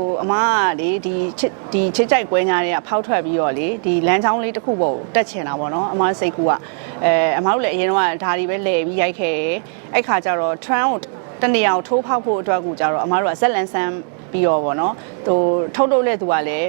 ဟိုအမကလေဒီချစ်ဒီချစ်ကြိုက်ကွဲညာတွေကဖောက်ထွက်ပြီးတော့လေဒီလမ်းချောင်းလေးတစ်ခုပေါ်ကိုတက်ချင်တာပေါ့နော်အမစိတ်ကူကအဲအမတို့လည်းအရင်တော့ဒါတွေပဲလဲပြီးရိုက်ခဲ့တယ်အဲ့ခါကျတော့ trend ကိုတနေရာကိုထိုးဖောက်ဖို့အတွက်ကူကြတော့အမတို့ကဇက်လန်ဆန်းပြီးတော့ပေါ့နော်ဟိုထုတ်ထုတ်လဲသူကလည်း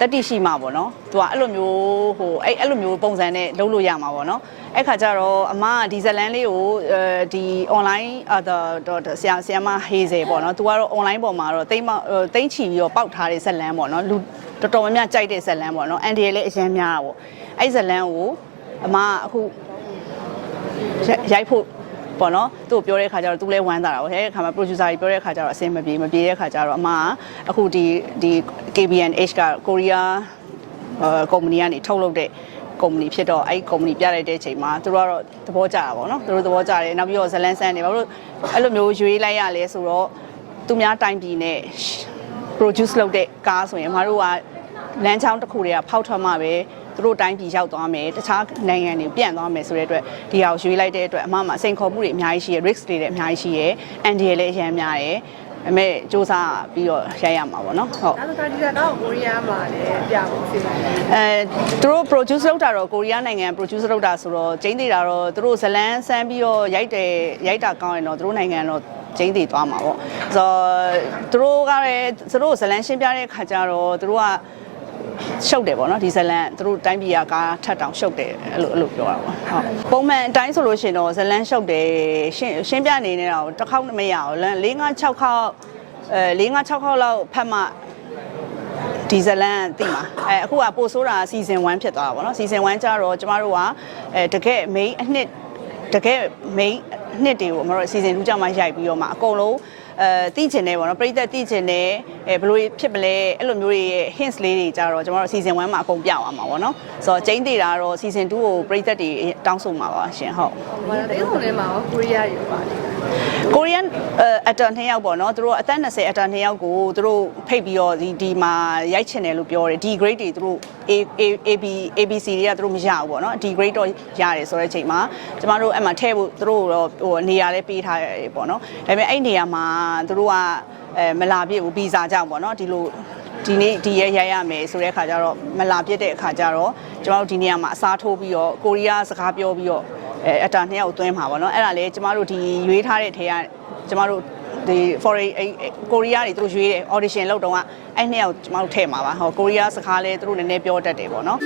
တက်တိရှိမှာပေါ့နော်သူကအဲ့လိုမျိုးဟိုအဲ့အဲ့လိုမျိုးပုံစံနဲ့လုပ်လို့ရမှာပေါ့နော်အဲ့ခါကျတော့အမကဒီဇလန်လေးကိုအဲဒီ online အာတော့ဆရာဆရာမဟေးစေပေါ့နော်သူကတော့ online ပေါ်မှာတော့တိမ့်မတိမ့်ချီပြီးတော့ပောက်ထားတဲ့ဇလန်ပေါ့နော်လူတော်တော်များများကြိုက်တဲ့ဇလန်ပေါ့နော်အန်ဒီလည်းအရင်များတာပေါ့အဲ့ဇလန်ကိုအမကအခုရိုက်ဖို့ ပေါ့နော်သူ့ကိုပြောတဲ့ခါကျတော့သူလည်းဝမ်းသာတာပေါ့ဟဲ့ခါမှာ producer ကြီးပြောတဲ့ခါကျတော့အဆင်မပြေမပြေတဲ့ခါကျတော့အမကအခုဒီဒီ KBNH ကကိုရီးယားအဲကုမ္ပဏီကနေထုတ်လုပ်တဲ့ကုမ္ပဏီဖြစ်တော့အဲ့ဒီကုမ္ပဏီပြလိုက်တဲ့အချိန်မှာသူတို့ကတော့သဘောကျတာပေါ့နော်သူတို့သဘောကျတယ်နောက်ပြီးတော့ဇလန်ဆန်နေဘာလို့အဲ့လိုမျိုးရွေးလိုက်ရလဲဆိုတော့သူများတိုင်းပြည်နဲ့ produce လုပ်တဲ့ကားဆိုရင်အမတို့က လမ်းချောင်းတစ်ခုတည်းကဖောက်ထွက်မှပဲသူတို့တိုင်းပြည်ရောက်သွားမယ်တခြားနိုင်ငံတွေပြန့်သွားမယ်ဆိုတဲ့အတွက်ဒီဟာကိုရွေးလိုက်တဲ့အတွက်အမမှာစိန်ခေါ်မှုတွေအများကြီးရှိရယ် risk တွေလည်းအများကြီးရှိရယ် and တွေလည်းအများများရယ်အမေစူးစမ်းပြီးတော့ရိုက်ရမှာပေါ့နော်ဟုတ်ဒါဆိုကာဒီတာတော့ကိုရီးယားမှာလည်းပြဖို့စီစဉ်တယ်အဲသူတို့ produce လုပ်တာတော့ကိုရီးယားနိုင်ငံ produce လုပ်တာဆိုတော့ကျင်းသေးတာတော့သူတို့ဇလန်းဆန်းပြီးတော့ရိုက်တယ်ရိုက်တာကောင်းရင်တော့သူတို့နိုင်ငံတော့ကျင်းသေးသွားမှာပေါ့ဆိုတော့သူတို့ကလည်းသူတို့ဇလန်းရှင်းပြတဲ့ခါကျတော့သူတို့က ရှုပ်တယ်ပေါ့နော်ဒီဇလန်သူတို့တိုင်းပြည်ကကားထက်တောင်ရှုပ်တယ်အဲ့လိုအဲ့လိုပြောတာပေါ့ဟုတ်ပုံမှန်အတိုင်းဆိုလို့ရှိရင်တော့ဇလန်ရှုပ်တယ်ရှင်းရှင်းပြနေနေတာတော့တစ်ခေါက်မရအောင်လမ်း၄၅6ခေါက်အဲ၄၅6ခေါက်လောက်ဖတ်မှဒီဇလန်တိမှာအဲအခုကပို့ဆိုးတာစီဇန်1ဖြစ်သွားတာပေါ့နော်စီဇန်1ကျတော့ကျမတို့ကအဲတကယ် main အနှစ်တကယ် main အနှစ်တွေကိုမတို့စီဇန်2ကျမှရိုက်ပြီးတော့မှအကုန်လုံးအဲသိချင်တယ်ပေါ့နော်ပြိသက်သိချင်တယ်အဲဘယ်လိုဖြစ်မလဲအဲ့လိုမျိုးတွေရဲ့ hints လေးတွေကြတော့ကျမတို့ season 1မှာအကုန်ပြသွားမှာပေါ့နော်ဆိုတော့ကျင်းသေးတာတော့ season 2ကိုပြိသက်တွေတောင်းဆိုမှာပါရှင်ဟုတ်ဟိုတေးုံထဲမှာရောကိုရီးယားတွေပါတယ်ကိုရီးယန်အတန်နှစ်ယောက်ပေါ့နော်သူတို့အသက်20အတန်နှစ်ယောက်ကိုသူတို့ဖိတ်ပြီးတော့ဒီဒီမှာရိုက်ချင်တယ်လို့ပြောတယ်ဒီ grade တွေသူတို့ A A AB ABC တွေကသူတို့မရဘူးပေါ့နော်ဒီ grade တော့ရတယ်ဆိုတဲ့အချိန်မှာကျမတို့အဲ့မှာထည့်ဖို့သူတို့တော့ဟိုနေရာလေးပေးထားရတယ်ပေါ့နော်ဒါပေမဲ့အဲ့နေရာမှာသူတို့ကအဲမလာပြည့်ဘူးဗီဇာကြောင့်ပေါ့နော်ဒီလိုဒီနေ့ဒီရဲရိုက်ရမယ်ဆိုတဲ့အခါကျတော့မလာပြည့်တဲ့အခါကျတော့ကျမတို့ဒီနေရာမှာအစားထိုးပြီးတော့ကိုရီးယားစကားပြောပြီးတော့အဲအတာနှစ်ယောက်သွင်းမှာပေါ့နော်အဲ့ဒါလေကျမတို့ဒီရွေးထားတဲ့ထဲကကျမတို့ဒီ foreign ကိုရီးယားတွေသူတို့ရွေးတယ် audition လုပ်တော့ကအဲ့နှစ်ယောက်ကျမတို့ထည့်မှာပါဟောကိုရီးယားစကားလဲသူတို့နည်းနည်းပြောတတ်တယ်ပေါ့နော်